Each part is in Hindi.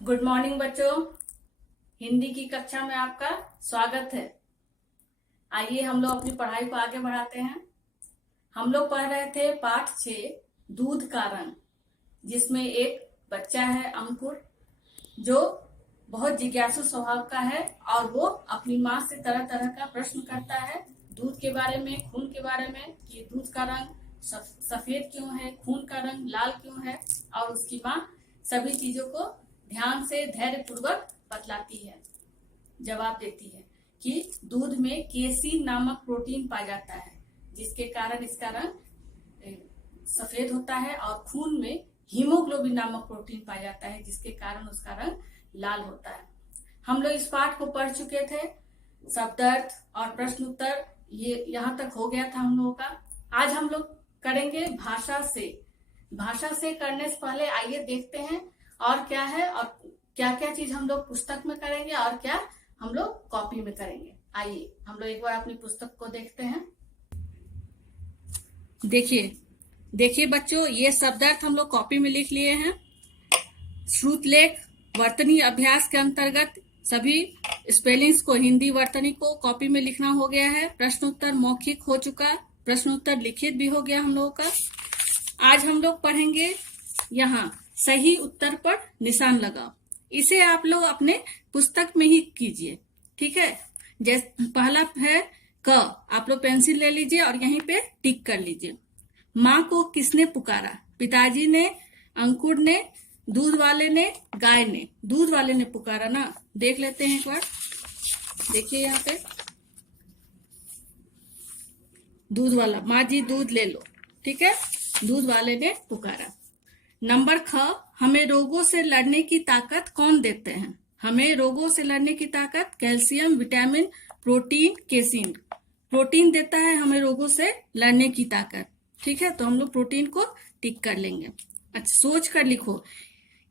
गुड मॉर्निंग बच्चों। हिंदी की कक्षा में आपका स्वागत है। आइए हम लोग अपनी पढ़ाई को आगे बढ़ाते हैं। हम लोग पढ़ रहे थे पाठ 6 दूध का रंग, जिसमें एक बच्चा है अंकुर, जो बहुत जिज्ञासु स्वभाव का है और वो अपनी माँ से तरह तरह का प्रश्न करता है दूध के बारे में, खून के बारे में, कि दूध का रंग सफेद क्यों है, खून का रंग लाल क्यों है। और उसकी माँ सभी चीजों को ध्यान से धैर्य पूर्वक बतलाती है, जवाब देती है कि दूध में केसीन नामक प्रोटीन पाया जाता है, जिसके कारण इसका रंग सफेद होता है, और खून में हीमोग्लोबिन नामक प्रोटीन पाया जाता है, जिसके कारण उसका रंग लाल होता है। हम लोग इस पाठ को पढ़ चुके थे। शब्दार्थ और प्रश्न उत्तर ये यहाँ तक हो गया था हम लोगों का। आज हम लोग करेंगे भाषा से। भाषा से करने से पहले आइए देखते हैं और क्या है और क्या क्या चीज हम लोग पुस्तक में करेंगे और क्या हम लोग कॉपी में करेंगे। आइए हम लोग एक बार अपनी पुस्तक को देखते हैं। देखिए बच्चों, ये शब्दार्थ हम लोग कॉपी में लिख लिए हैं। श्रुतलेख वर्तनी अभ्यास के अंतर्गत सभी स्पेलिंग्स को, हिंदी वर्तनी को कॉपी में लिखना हो गया है। प्रश्न उत्तर मौखिक हो चुका, प्रश्न उत्तर लिखित भी हो गया हम लोगों का। आज हम लोग पढ़ेंगे यहाँ सही उत्तर पर निशान लगाओ। इसे आप लोग अपने पुस्तक में ही कीजिए, ठीक है। जैसे पहला है क, आप लोग पेंसिल ले लीजिए और यहीं पे टिक कर लीजिए। माँ को किसने पुकारा? पिताजी ने, अंकुर ने, दूध वाले ने, गाय ने। दूध वाले ने पुकारा ना, देख लेते हैं एक बार। देखिए यहाँ पे दूध वाला, माँ जी दूध ले लो, ठीक है। दूध वाले ने पुकारा। नंबर ख, हमें रोगों से लड़ने की ताकत कौन देते हैं? हमें रोगों से लड़ने की ताकत calcium, vitamin, protein, casein. Protein देता है हमें रोगों से लड़ने की ताकत, ठीक है। तो हम लोग प्रोटीन को टिक कर लेंगे। अच्छा, सोच कर लिखो,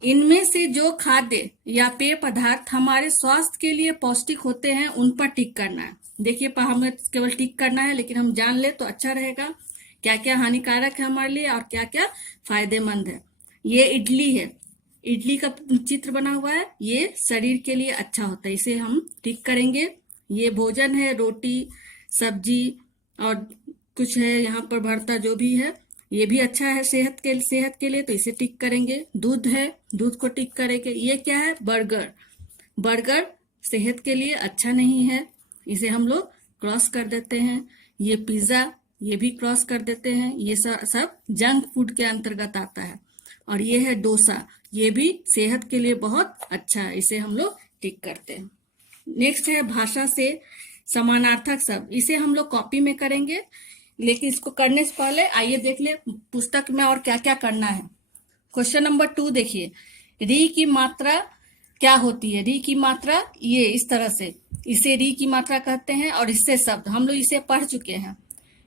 इनमें से जो खाद्य या पेय पदार्थ हमारे स्वास्थ्य के लिए पौष्टिक होते हैं उन पर टिक करना है। देखिए हमें केवल टिक करना है, लेकिन हम जान ले तो अच्छा रहेगा क्या क्या हानिकारक है हमारे लिए और क्या क्या फायदेमंद है। ये इडली है, इडली का चित्र बना हुआ है, ये शरीर के लिए अच्छा होता है, इसे हम टिक करेंगे। ये भोजन है, रोटी, सब्जी और कुछ है यहाँ पर भरता जो भी है, ये भी अच्छा है सेहत के लिए, तो इसे टिक करेंगे। दूध है, दूध को टिक करेंगे। ये क्या है? बर्गर। बर्गर सेहत के लिए अच्छा नहीं है, इसे हम लोग क्रॉस कर देते हैं। ये पिज्जा, ये भी क्रॉस कर देते हैं, ये सब जंक फूड के अंतर्गत आता है। और ये है डोसा, ये भी सेहत के लिए बहुत अच्छा है, इसे हम लोग टिक करते हैं। नेक्स्ट है भाषा से समानार्थक शब्द, इसे हम लोग कॉपी में करेंगे, लेकिन इसको करने से पहले आइए देख ले पुस्तक में और क्या क्या करना है। क्वेश्चन नंबर 2 देखिए, री की मात्रा क्या होती है? री की मात्रा ये इस तरह से, इसे री की मात्रा कहते हैं, और इससे शब्द हम लोग इसे पढ़ चुके हैं,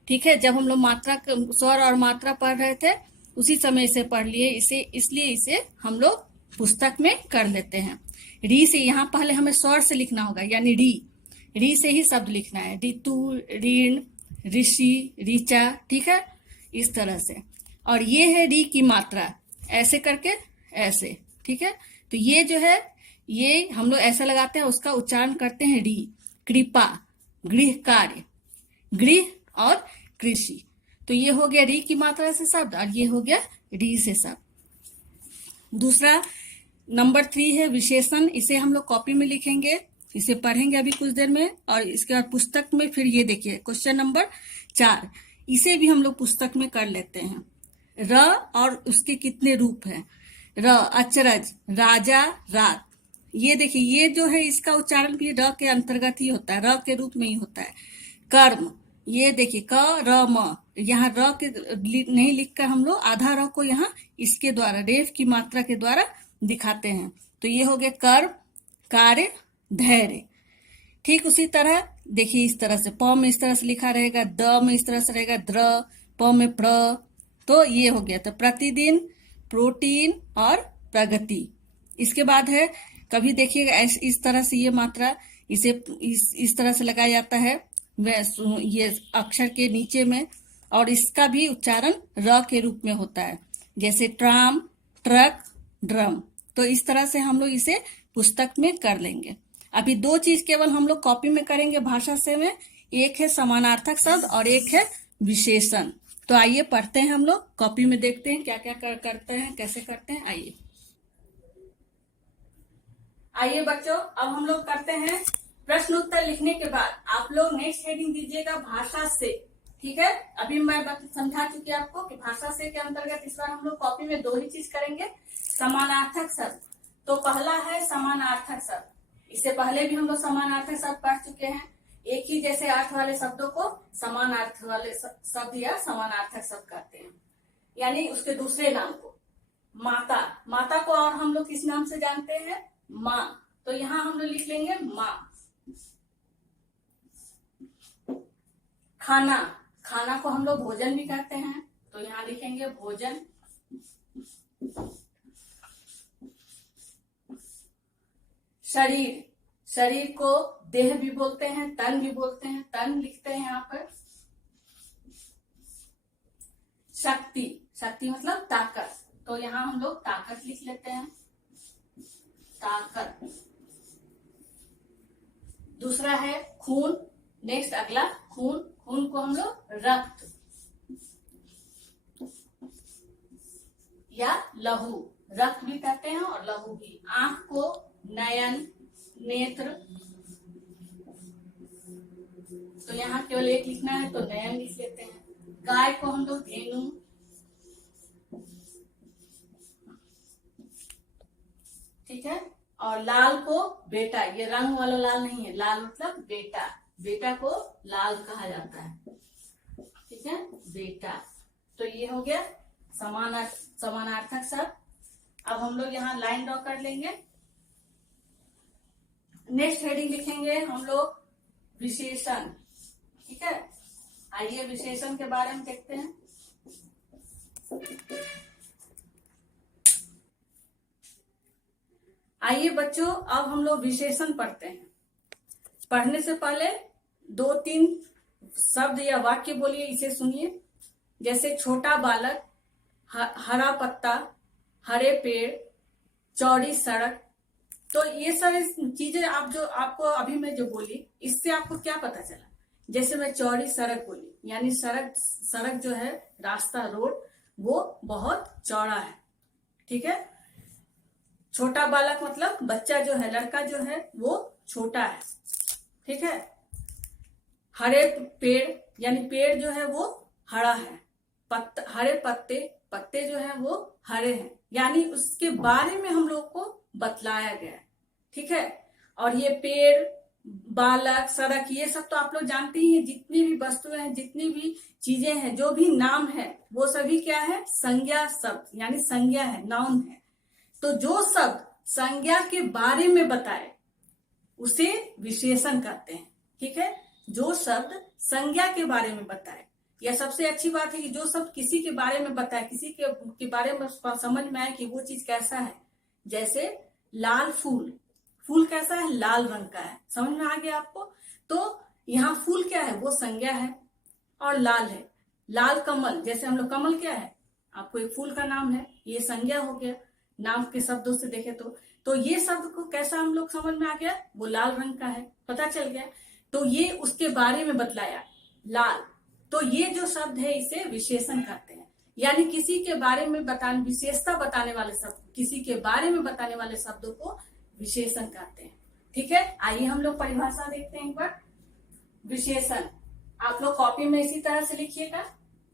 ठीक है। जब हम लोग मात्रा, स्वर और मात्रा पढ़ रहे थे उसी समय इसे पढ़ लिए, इसलिए इसे हम लोग पुस्तक में कर लेते हैं। री से यहाँ पहले हमें स्वर से लिखना होगा, यानी री से ही शब्द लिखना है। ऋतु, ऋण, ऋषि, ऋचा, ठीक है, इस तरह से। और ये है री की मात्रा, ऐसे करके ऐसे, ठीक है। तो ये जो है ये हम लोग ऐसा लगाते हैं, उसका उच्चारण करते हैं री। कृपा, गृह कार्य, गृह और कृषि। तो ये हो गया री की मात्रा से शब्द, और ये हो गया री से शब्द। दूसरा नंबर 3 है विशेषण, इसे हम लोग कॉपी में लिखेंगे, इसे पढ़ेंगे अभी कुछ देर में, और इसके बाद पुस्तक में फिर ये देखिए क्वेश्चन नंबर 4, इसे भी हम लोग पुस्तक में कर लेते हैं। र और उसके कितने रूप हैं? र अचरज, राजा, रात। ये देखिए ये जो है इसका उच्चारण भी र के अंतर्गत ही होता है, र के रूप में ही होता है। कर्म, ये देखिए क र म, यहाँ र के नहीं लिखकर हम लोग आधा र को यहाँ इसके द्वारा, रेफ की मात्रा के द्वारा दिखाते हैं। तो ये हो गया कर्म, कार्य, धैर्य। ठीक उसी तरह देखिए इस तरह से प में इस तरह से लिखा रहेगा, द में इस तरह से रहेगा, द्र, प में प्र। तो ये हो गया, तो प्रतिदिन, प्रोटीन और प्रगति। इसके बाद है, कभी देखिएगा इस तरह से ये मात्रा इसे इस तरह से लगाया जाता है ये अक्षर के नीचे में, और इसका भी उच्चारण र के रूप में होता है, जैसे ट्राम, ट्रक, ड्रम। तो इस तरह से हम लोग इसे पुस्तक में कर लेंगे। अभी दो चीज केवल हम लोग कॉपी में करेंगे भाषा से में, एक है समानार्थक शब्द और एक है विशेषण। तो आइए पढ़ते हैं, हम लोग कॉपी में देखते हैं क्या क्या करते हैं, कैसे करते हैं। आइए बच्चों, अब हम लोग करते हैं प्रश्न उत्तर। लिखने के बाद आप लोग नेक्स्ट हेडिंग दीजिएगा भाषा से, ठीक है। अभी मैं समझा चुकी आपको कि भाषा से के अंतर्गत इस बार हम लोग कॉपी में दो ही चीज करेंगे, समानार्थक शब्द। तो पहला है समानार्थक शब्द। इससे पहले भी हम लोग समानार्थक शब्द पढ़ चुके हैं। एक ही जैसे अर्थ वाले शब्दों को समान अर्थ वाले शब्द या समानार्थक शब्द कहते हैं, यानी उसके दूसरे नाम को। माता, माता को और हम लोग किस नाम से जानते हैं? माँ। तो यहाँ हम लोग लिख लेंगे माँ। खाना, खाना को हम लोग भोजन भी कहते हैं, तो यहाँ लिखेंगे भोजन। शरीर, शरीर को देह भी बोलते हैं, तन भी बोलते हैं, तन लिखते हैं यहाँ पर। शक्ति, शक्ति मतलब ताकत, तो यहाँ हम लोग ताकत लिख लेते हैं, ताकत। दूसरा है खून, नेक्स्ट अगला खून, खून को हम लोग रक्त या लहू, रक्त भी कहते हैं और लहू भी। आंख को नयन, नेत्र, तो यहाँ केवल एक लिखना है तो नयन लिख लेते हैं। गाय को हम लोग धेनु, ठीक है। और लाल को बेटा, ये रंग वाला लाल नहीं है, लाल मतलब बेटा, बेटा को लाल कहा जाता है, ठीक है, बेटा। तो ये हो गया समानार्थक शब्द। अब हम लोग यहाँ लाइन ड्रॉ कर लेंगे। नेक्स्ट हेडिंग लिखेंगे हम लोग विशेषण, ठीक है। आइए विशेषण के बारे में देखते हैं। आइए बच्चों, अब हम लोग विशेषण पढ़ते हैं। पढ़ने से पहले दो तीन शब्द या वाक्य बोलिए, इसे सुनिए। जैसे छोटा बालक, हरा पत्ता, हरे पेड़, चौड़ी सड़क। तो ये सारी चीजें आप जो आपको अभी मैं जो बोली, इससे आपको क्या पता चला? जैसे मैं चौड़ी सड़क बोली, यानी सड़क जो है, रास्ता, रोड, वो बहुत चौड़ा है, ठीक है। छोटा बालक मतलब बच्चा जो है, लड़का जो है वो छोटा है, ठीक है। हरे पेड़ यानी पेड़ जो है वो हरा है। हरे पत्ते जो है वो हरे हैं, यानी उसके बारे में हम लोग को बतलाया गया है, ठीक है। और ये पेड़, बालक, सड़क, ये सब तो आप लोग जानते ही हैं। जितनी भी वस्तुएं हैं, जितनी भी चीजें हैं, जो भी नाम है, वो सभी क्या है? संज्ञा शब्द, यानी संज्ञा है, नाउन है। तो जो शब्द संज्ञा के बारे में बताए उसे विशेषण कहते हैं, ठीक है। जो शब्द संज्ञा के बारे में बताए, यह सबसे अच्छी बात है कि जो शब्द किसी के बारे में बताए, किसी के बारे में समझ में आए कि वो चीज कैसा है। जैसे लाल फूल, फूल कैसा है? लाल रंग का है, समझ में आ गया आपको। तो यहाँ फूल क्या है? वो संज्ञा है और लाल है। लाल कमल, जैसे हम लोग कमल क्या है? आपको एक फूल का नाम है, ये संज्ञा हो गया। नाम के शब्दों से देखे तो ये शब्द को कैसा हम लोग समझ में आ गया? वो लाल रंग का है, पता चल गया। तो ये उसके बारे में बतलाया, लाल। तो ये जो शब्द है इसे विशेषण कहते हैं, यानी किसी के बारे में विशेषता बताने वाले शब्द, किसी के बारे में बताने वाले शब्दों को विशेषण कहते हैं, ठीक है। आइए हम लोग परिभाषा देखते हैं एक बार। विशेषण आप लोग कॉपी में इसी तरह से लिखिएगा।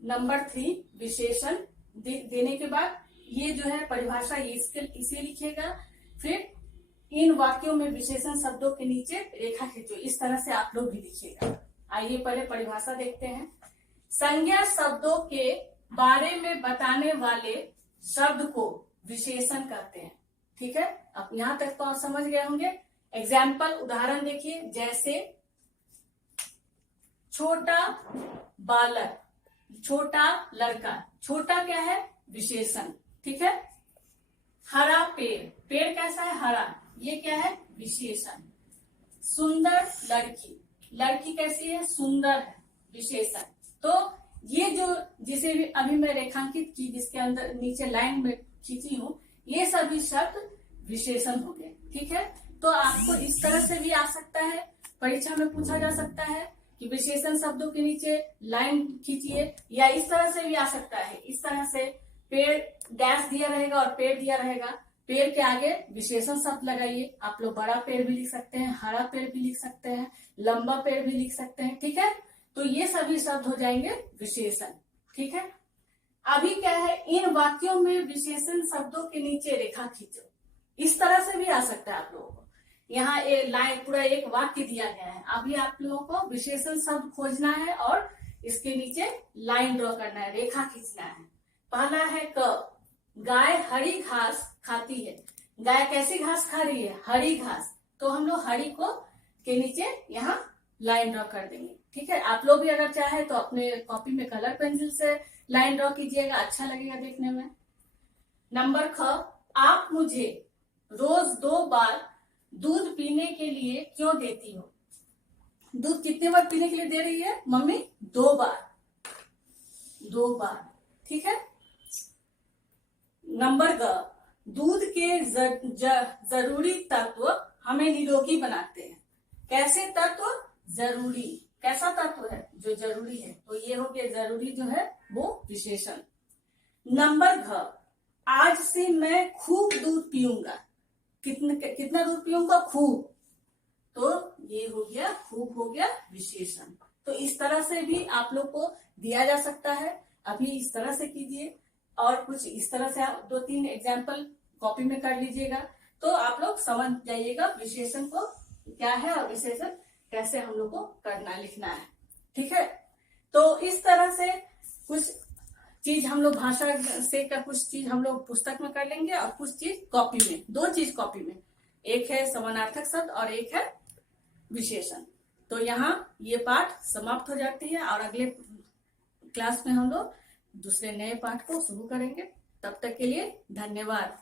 नंबर 3 विशेषण देने के बाद ये जो है परिभाषा, इसे लिखिएगा। फिर इन वाक्यों में विशेषण शब्दों के नीचे रेखा खींचो, इस तरह से आप लोग भी लिखिएगा। आइए पहले परिभाषा देखते हैं। संज्ञा शब्दों के बारे में बताने वाले शब्द को विशेषण कहते हैं, ठीक है। अब यहां तक तो आप समझ गए होंगे। एग्जाम्पल, उदाहरण देखिए। जैसे छोटा बालक, छोटा लड़का, छोटा क्या है? विशेषण, ठीक है। हरा पेड़, पेड़ कैसा है? हरा, ये क्या है? विशेषण। सुंदर लड़की, लड़की कैसी है? सुंदर है, विशेषण। तो ये जो जिसे भी अभी मैं रेखांकित की, जिसके अंदर नीचे लाइन में खींची हूं, ये सभी शब्द विशेषण हो गए। ठीक है, तो आपको इस तरह से भी आ सकता है, परीक्षा में पूछा जा सकता है कि विशेषण शब्दों के नीचे लाइन खींचिए, या इस तरह से भी आ सकता है, इस तरह से पेड़ डैश दिया रहेगा और पेड़ दिया रहेगा, पेड़ के आगे विशेषण शब्द लगाइए। आप लोग बड़ा पेड़ भी लिख सकते हैं, हरा पेड़ भी लिख सकते हैं, लंबा पेड़ भी लिख सकते हैं। ठीक है, तो ये सभी शब्द हो जाएंगे विशेषण। ठीक है, अभी क्या है, इन वाक्यों में विशेषण शब्दों के नीचे रेखा खींचो। इस तरह से भी आ सकता है आप लोगों को। यहाँ एक लाइन, पूरा एक वाक्य दिया गया है, अभी आप लोगों को विशेषण शब्द खोजना है और इसके नीचे लाइन ड्रॉ करना है, रेखा खींचना है। पहला है क, गाय हरी घास खाती है। गाय कैसी घास खा रही है? हरी घास। तो हम लोग हरी को के नीचे यहाँ लाइन ड्रॉ कर देंगे। ठीक है, आप लोग भी अगर चाहे तो अपने कॉपी में कलर पेंसिल से लाइन ड्रॉ कीजिएगा, अच्छा लगेगा देखने में। नंबर ख, आप मुझे रोज 2 बार दूध पीने के लिए क्यों देती हो? दूध कितने बार पीने के लिए दे रही है मम्मी? 2 बार, 2 बार। ठीक है, नंबर ग, दूध के जरूरी तत्व हमें निरोगी बनाते हैं। कैसे तत्व? जरूरी। कैसा तत्व है? जो जरूरी है। तो ये हो गया जरूरी, जो है वो विशेषण। नंबर घ, आज से मैं खूब दूध पीऊंगा। कितना दूध पीऊंगा? खूब। तो ये हो गया, खूब हो गया विशेषण। तो इस तरह से भी आप लोग को दिया जा सकता है। अभी इस तरह से कीजिए और कुछ इस तरह से आप 2-3 एग्जाम्पल कॉपी में कर लीजिएगा, तो आप लोग समझ जाइएगा विशेषण को क्या है और विशेषण कैसे हम लोग को करना लिखना है। ठीक है, तो इस तरह से कुछ चीज हम लोग भाषा से का कुछ चीज हम लोग पुस्तक में कर लेंगे और कुछ चीज कॉपी में। 2 चीज कॉपी में, एक है समानार्थक शब्द और एक है विशेषण। तो यहाँ ये पाठ समाप्त हो जाती है और अगले क्लास में हम लोग दूसरे नए पाठ को शुरू करेंगे। तब तक के लिए धन्यवाद।